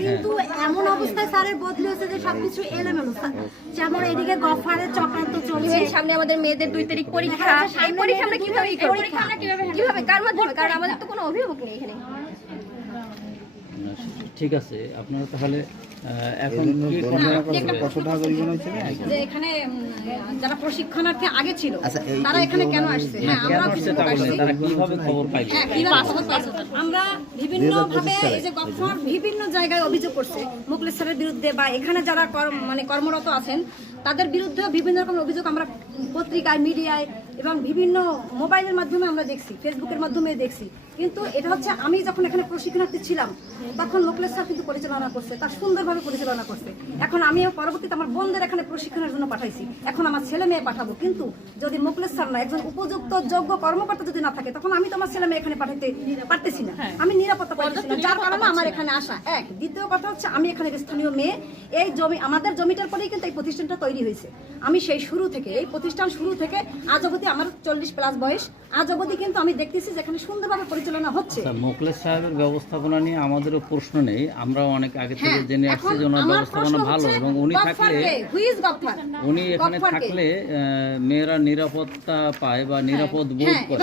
কিন্তু এমন অবস্থায় স্যারের বদলি হয়েছে যে সবকিছু এলোমেলো। যেমন এদিকে গফারের চক্রান্ত চলছে, সামনে আমাদের মেয়েদের 2 তারিখ পরীক্ষা, এই পরীক্ষা আমরা কিভাবে কার মাধ্যমে, কারণ আমাদের তো কোনো অভিভাবক নেই এখানে। ঠিক আছে, আপনারা তাহলে এখন কি যে এখানে যারা প্রশিক্ষণার্থী আগে ছিল তারা এখানে কেন আসছে? হ্যাঁ, তারা কিভাবে খবর পাইল? আমরা বিভিন্ন ভাবে এই যে গফফার বিভিন্ন জায়গায় অভিযোগ করছে মুখলেস স্যারের বিরুদ্ধে, বা এখানে যারা কর্মরত আছেন তাদের বিরুদ্ধে বিভিন্ন রকম অভিযোগ আমরা পত্রিকায়, মিডিয়ায় এবং বিভিন্ন মোবাইলের মাধ্যমে আমরা দেখছি, ফেসবুকের মাধ্যমে দেখছি। কিন্তু এটা হচ্ছে আমি যখন এখানে প্রশিক্ষণার্থী ছিলাম তখন মুখলেস স্যার কিন্তু পরিচালনা করছে, তার সুন্দরভাবে পরিচালনা করছে। এখন আমি পরবর্তীতে আমার বোনদের এখানে প্রশিক্ষণের জন্য পাঠাইছি, এখন আমার ছেলে মেয়ে পাঠাবো। কিন্তু যদি মুখলেস স্যার না, একজন উপযুক্ত যোগ্য কর্মকর্তা যদি না থাকে, তখন আমি তো আমার ছেলে মেয়ে এখানে পাঠাতে পারতেছি না, আমি নিরাপত্তা পাচ্ছি না, যার কারণে আমার এখানে আসা। এক, দ্বিতীয় কথা হচ্ছে আমি এখানে স্থানীয় মেয়ে, এই জমি আমাদের জমিটার পরেই কিন্তু এই প্রতিষ্ঠানটা তৈরি হয়েছে। আমি সেই শুরু থেকে, এই প্রতিষ্ঠান শুরু থেকে আজ অবধি, আমার 40+ বয়স, আজ অবধি কিন্তু আমি দেখতেছি যে এখানে সুন্দরভাবে পরিচালনা হচ্ছে। মুখলেস সাহেবের ব্যবস্থাপনা নিয়ে আমাদেরও প্রশ্ন নেই, আমরা অনেক আগে থেকে জেনে আসছি যে ওনার ব্যবস্থাপনা ভালো, এবং উনি এখানে থাকলে মেয়েরা নিরাপত্তা পায় বা নিরাপদ বোধ করে।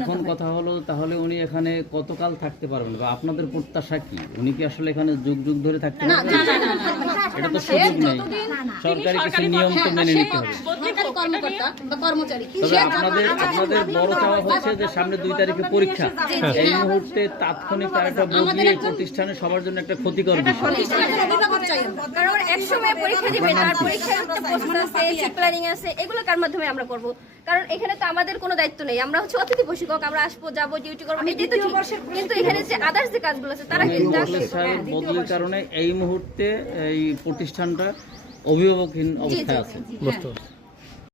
এখন কথা হলো, তাহলে উনি এখানে কতকাল থাকতে পারবেন বা আপনাদের প্রত্যাশা কি? উনি কি আসলে এখানে যুগ যুগ ধরে থাকতে পারবেন? এটা তো সুযোগ নেই, সরকারি কিছু নিয়ম তো মেনে নিতে হবে। তবে আপনাদের বড় চাওয়া হচ্ছে যে সামনে 2 তারিখে পরীক্ষা, এই মুহূর্তে তাৎক্ষণিক একটা বদলি এই প্রতিষ্ঠানে সবার জন্য একটা ক্ষতিকর বিষয়। কারণ একসময় পরীক্ষা দিবে, তার পরীক্ষার একটা প্রসেস আছে, প্ল্যানিং আছে, এগুলো কার মাধ্যমে আমরা করব? কারণ এখানে তো আমাদের কোনো দায়িত্ব নেই, আমরা হচ্ছে অতিথি প্রশিক্ষক, আমরা আসবো, যাবো, ডিউটি করবো, এটাই তো ঠিক। কিন্তু এখানে যে আদার্স যে কাজগুলো আছে তারা কিন্তু বদলির কারণে এই মুহূর্তে এই প্রতিষ্ঠানটা অভিভাবকহীন অবস্থায় আছে।